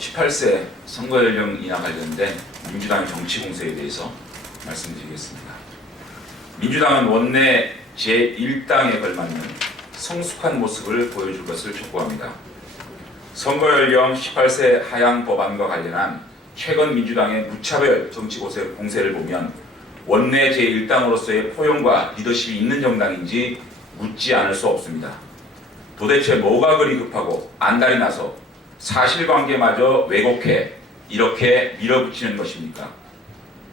18세 선거연령 인하 관련된 민주당의 정치 공세에 대해서 말씀드리겠습니다. 민주당은 원내 제1당에 걸맞는 성숙한 모습을 보여줄 것을 촉구합니다. 선거연령 18세 하향 법안과 관련한 최근 민주당의 무차별 정치 공세를 보면 원내 제1당으로서의 포용과 리더십이 있는 정당인지 묻지 않을 수 없습니다. 도대체 뭐가 그리 급하고 안달이 나서 사실관계마저 왜곡해 이렇게 밀어붙이는 것입니까?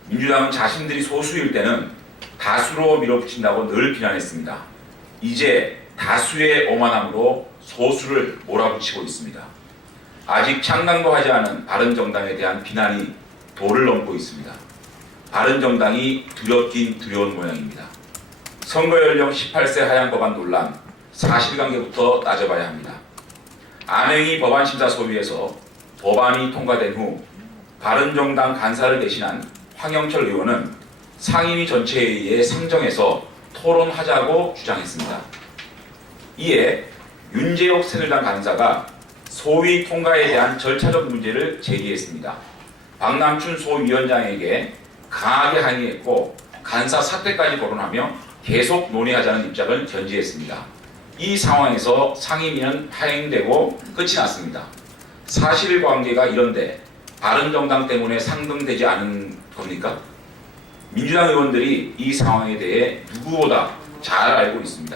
민주당은 자신들이 소수일 때는 다수로 밀어붙인다고 늘 비난했습니다. 이제 다수의 오만함으로 소수를 몰아붙이고 있습니다. 아직 창당도 하지 않은 바른정당에 대한 비난이 도를 넘고 있습니다. 바른정당이 두렵긴 두려운 모양입니다. 선거연령 18세 하향 법안 논란, 사실관계부터 따져봐야 합니다. 안행이 법안심사소위에서 법안이 통과된 후 바른정당 간사를 대신한 황영철 의원은 상임위 전체회의에 상정해서 토론하자고 주장했습니다. 이에 윤재옥 새누리당 간사가 소위 통과에 대한 절차적 문제를 제기했습니다. 박남춘 소위원장에게 강하게 항의했고 간사 사퇴까지 거론하며 계속 논의하자는 입장을 견지했습니다. 이 상황에서 상임위는 파행되고 끝이 났습니다. 사실관계가 이런데 바른정당 때문에 상정되지 않은 겁니까? 민주당 의원들이 이 상황에 대해 누구보다 잘 알고 있습니다.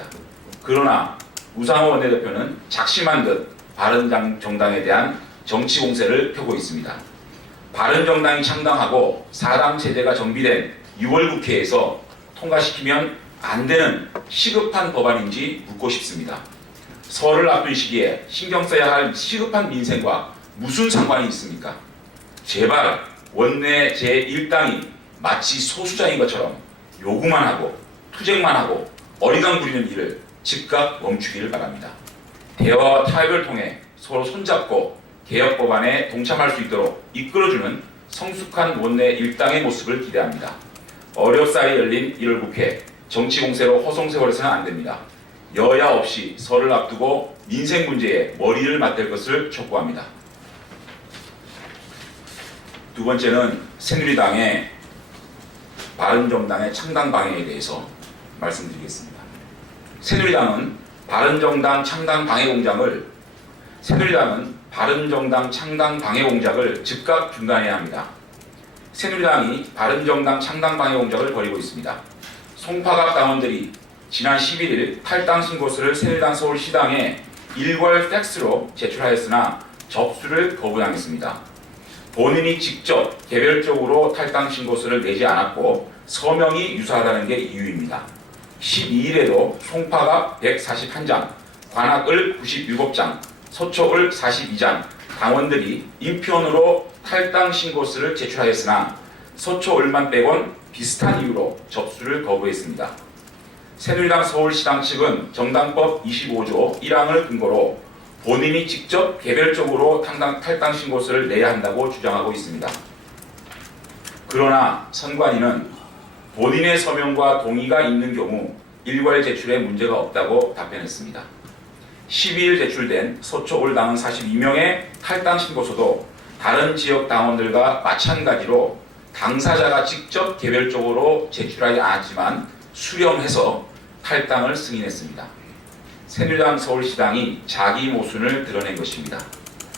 그러나 우상호 원내대표는 작심한 듯 바른정당에 대한 정치 공세를 펴고 있습니다. 바른정당이 창당하고 4당 체제가 정비된 6월 국회에서 통과시키면 안 되는 시급한 법안인지 묻고 싶습니다. 설을 앞둔 시기에 신경 써야 할 시급한 민생과 무슨 상관이 있습니까? 제발 원내 제1당이 마치 소수자인 것처럼 요구만 하고 투쟁만 하고 어리광 부리는 일을 즉각 멈추기를 바랍니다. 대화와 타협을 통해 서로 손잡고 개혁 법안에 동참할 수 있도록 이끌어주는 성숙한 원내 1당의 모습을 기대합니다. 어렵사리 열린 1월 국회, 정치 공세로 허송세월해서는 안 됩니다. 여야 없이 설을 앞두고 민생 문제에 머리를 맞댈 것을 촉구합니다. 두 번째는 새누리당의 바른정당의 창당 방해에 대해서 말씀드리겠습니다. 새누리당은 바른정당 창당 방해 공작을 즉각 중단해야 합니다. 새누리당이 바른정당 창당 방해 공작을 벌이고 있습니다. 송파갑 당원들이 지난 11일 탈당 신고서를 새누리당 서울시당에 일괄 팩스로 제출하였으나 접수를 거부당했습니다. 본인이 직접 개별적으로 탈당 신고서를 내지 않았고 서명이 유사하다는 게 이유입니다. 12일에도 송파갑 141장, 관악을 97장, 서초을 42장 당원들이 인편으로 탈당 신고서를 제출하였으나 서초을만 빼곤 비슷한 이유로 접수를 거부했습니다. 새누리당 서울시당 측은 정당법 25조 1항을 근거로 본인이 직접 개별적으로 탈당 신고서를 내야 한다고 주장하고 있습니다. 그러나 선관위는 본인의 서명과 동의가 있는 경우 일괄 제출에 문제가 없다고 답변했습니다. 12일 제출된 서초을 당원 42명의 탈당 신고서도 다른 지역 당원들과 마찬가지로 당사자가 직접 개별적으로 제출하지 않았지만 수렴해서 탈당을 승인했습니다. 새누리당 서울시당이 자기 모순을 드러낸 것입니다.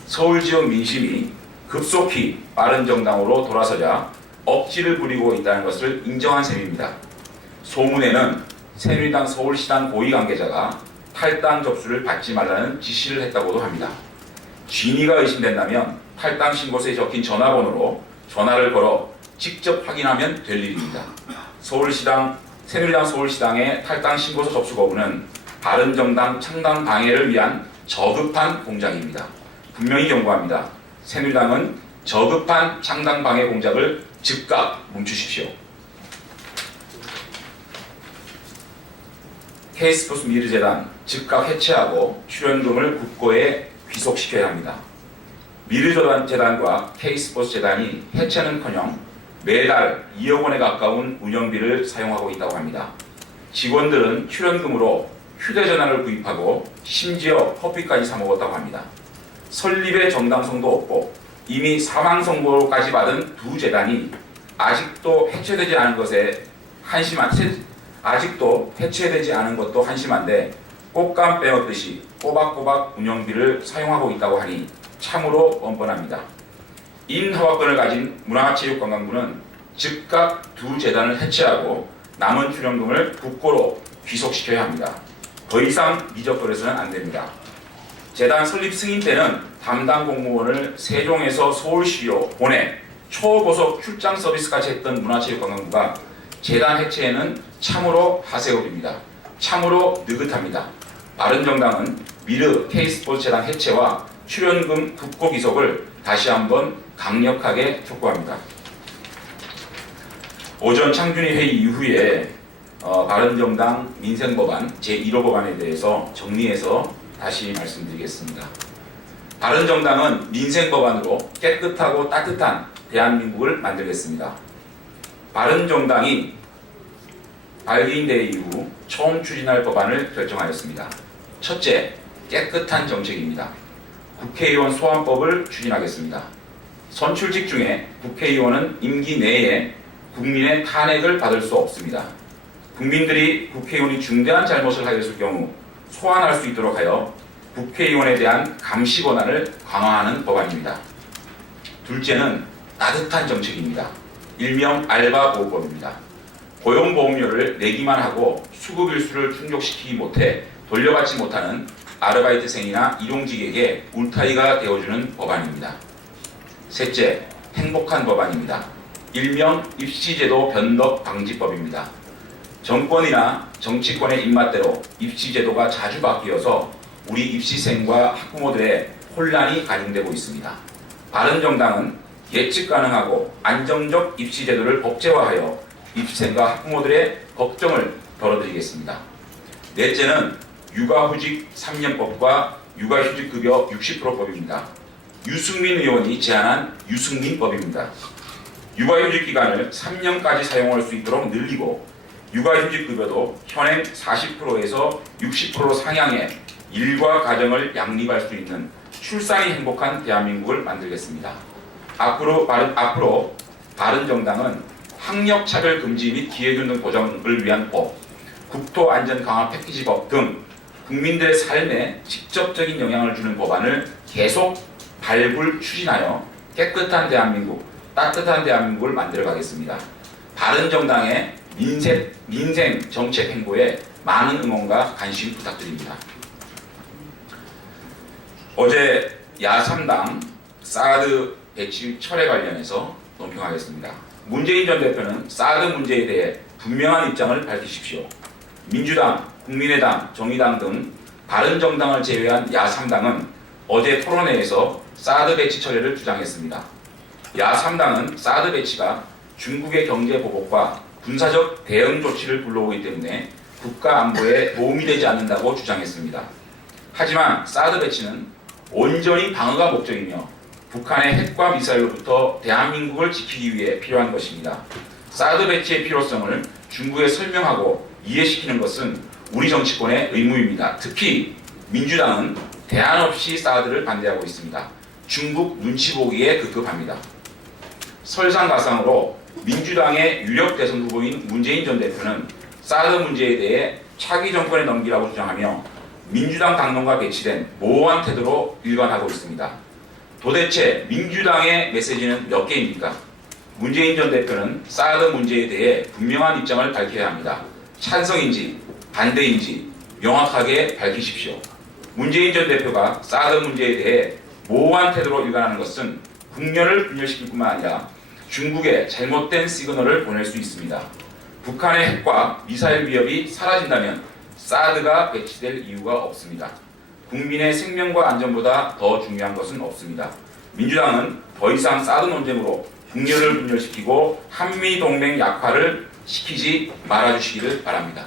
서울 지역 민심이 급속히 바른정당으로 돌아서자 억지를 부리고 있다는 것을 인정한 셈입니다. 소문에는 새누리당 서울시당 고위 관계자가 탈당 접수를 받지 말라는 지시를 했다고도 합니다. 진위가 의심된다면 탈당 신고서에 적힌 전화번호로 전화를 걸어 직접 확인하면 될 일입니다. 새누리당 서울시당의 탈당 신고서 접수 거부는 바른정당 창당 방해를 위한 저급한 공작입니다. 분명히 경고합니다. 새누리당은 저급한 창당 방해 공작을 즉각 멈추십시오. K스포츠 미르재단 즉각 해체하고 출연금을 국고에 귀속시켜야 합니다. 미르재단과 K스포츠 재단이 해체는커녕 매달 2억 원에 가까운 운영비를 사용하고 있다고 합니다. 직원들은 출연금으로 휴대전화를 구입하고 심지어 커피까지 사 먹었다고 합니다. 설립의 정당성도 없고 이미 사망 선고까지 받은 두 재단이 아직도 해체되지 않은 것도 한심한데 꽃감 빼먹듯이 꼬박꼬박 운영비를 사용하고 있다고 하니 참으로 뻔뻔합니다. 인허가권을 가진 문화체육관광부는 즉각 두 재단을 해체하고 남은 출연금을 국고로 귀속시켜야 합니다. 더 이상 미적거려서는 안 됩니다. 재단 설립 승인 때는 담당 공무원을 세종에서 서울시로 보내 초고속 출장 서비스까지 했던 문화체육관광부가 재단 해체에는 참으로 하세울입니다. 참으로 느긋합니다. 바른정당은 미르 K스포츠 재단 해체와 출연금 국고 귀속을 다시 한번 강력하게 촉구합니다. 오전 창준위 회의 이후에 바른정당 민생법안 제1호 법안에 대해서 정리해서 다시 말씀드리겠습니다. 바른정당은 민생법안으로 깨끗하고 따뜻한 대한민국을 만들겠습니다. 바른정당이 발기인대회 이후 처음 추진할 법안을 결정하였습니다. 첫째, 깨끗한 정책입니다. 국회의원 소환법을 추진하겠습니다. 선출직 중에 국회의원은 임기 내에 국민의 탄핵을 받을 수 없습니다. 국민들이 국회의원이 중대한 잘못을 하였을 경우 소환할 수 있도록 하여 국회의원에 대한 감시 권한을 강화하는 법안입니다. 둘째는 따뜻한 정책입니다. 일명 알바보호법입니다. 고용보험료를 내기만 하고 수급일수를 충족시키지 못해 돌려받지 못하는 아르바이트생이나 일용직에게 울타리가 되어주는 법안입니다. 셋째, 행복한 법안입니다. 일명 입시제도 변덕 방지법입니다. 정권이나 정치권의 입맛대로 입시제도가 자주 바뀌어서 우리 입시생과 학부모들의 혼란이 가중되고 있습니다. 바른정당은 예측 가능하고 안정적 입시제도를 법제화하여 입시생과 학부모들의 걱정을 덜어드리겠습니다. 넷째는 육아휴직 3년법과 육아휴직급여 60%법입니다. 유승민 의원이 제안한 유승민법입니다. 육아휴직 기간을 3년까지 사용할 수 있도록 늘리고 육아휴직급여도 현행 40%에서 60% 상향해 일과 가정을 양립할 수 있는 출산이 행복한 대한민국을 만들겠습니다. 앞으로 바른정당은 학력차별 금지 및 기회균등 보장을 위한 법, 국토안전 강화 패키지법 등 국민들의 삶에 직접적인 영향을 주는 법안을 계속 발굴 추진하여 깨끗한 대한민국, 따뜻한 대한민국을 만들어 가겠습니다. 바른정당의 민생 정책 행보에 많은 응원과 관심 부탁드립니다. 어제 야3당 사드 배치 철회 관련해서 논평하겠습니다. 문재인 전 대표는 사드 문제에 대해 분명한 입장을 밝히십시오. 민주당, 국민의당, 정의당 등 바른정당을 제외한 야3당은 어제 토론회에서 사드 배치 철회를 주장했습니다. 야3당은 사드 배치가 중국의 경제 보복과 군사적 대응 조치를 불러오기 때문에 국가 안보에 도움이 되지 않는다고 주장했습니다. 하지만 사드 배치는 온전히 방어가 목적이며 북한의 핵과 미사일로부터 대한민국을 지키기 위해 필요한 것입니다. 사드 배치의 필요성을 중국에 설명하고 이해시키는 것은 우리 정치권의 의무입니다. 특히 민주당은 대안 없이 사드를 반대하고 있습니다. 중국 눈치 보기에 급급합니다. 설상가상으로 민주당의 유력 대선 후보인 문재인 전 대표는 사드 문제에 대해 차기 정권에 넘기라고 주장하며 민주당 당론과 배치된 모호한 태도로 일관하고 있습니다. 도대체 민주당의 메시지는 몇 개입니까? 문재인 전 대표는 사드 문제에 대해 분명한 입장을 밝혀야 합니다. 찬성인지 반대인지 명확하게 밝히십시오. 문재인 전 대표가 사드 문제에 대해 모호한 태도로 일관하는 것은 국면을 분열시킬 뿐만 아니라 중국에 잘못된 시그널을 보낼 수 있습니다. 북한의 핵과 미사일 위협이 사라진다면 사드가 배치될 이유가 없습니다. 국민의 생명과 안전보다 더 중요한 것은 없습니다. 민주당은 더 이상 사드 논쟁으로 국면을 분열시키고 한미동맹 약화를 시키지 말아주시기를 바랍니다.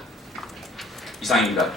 이상입니다.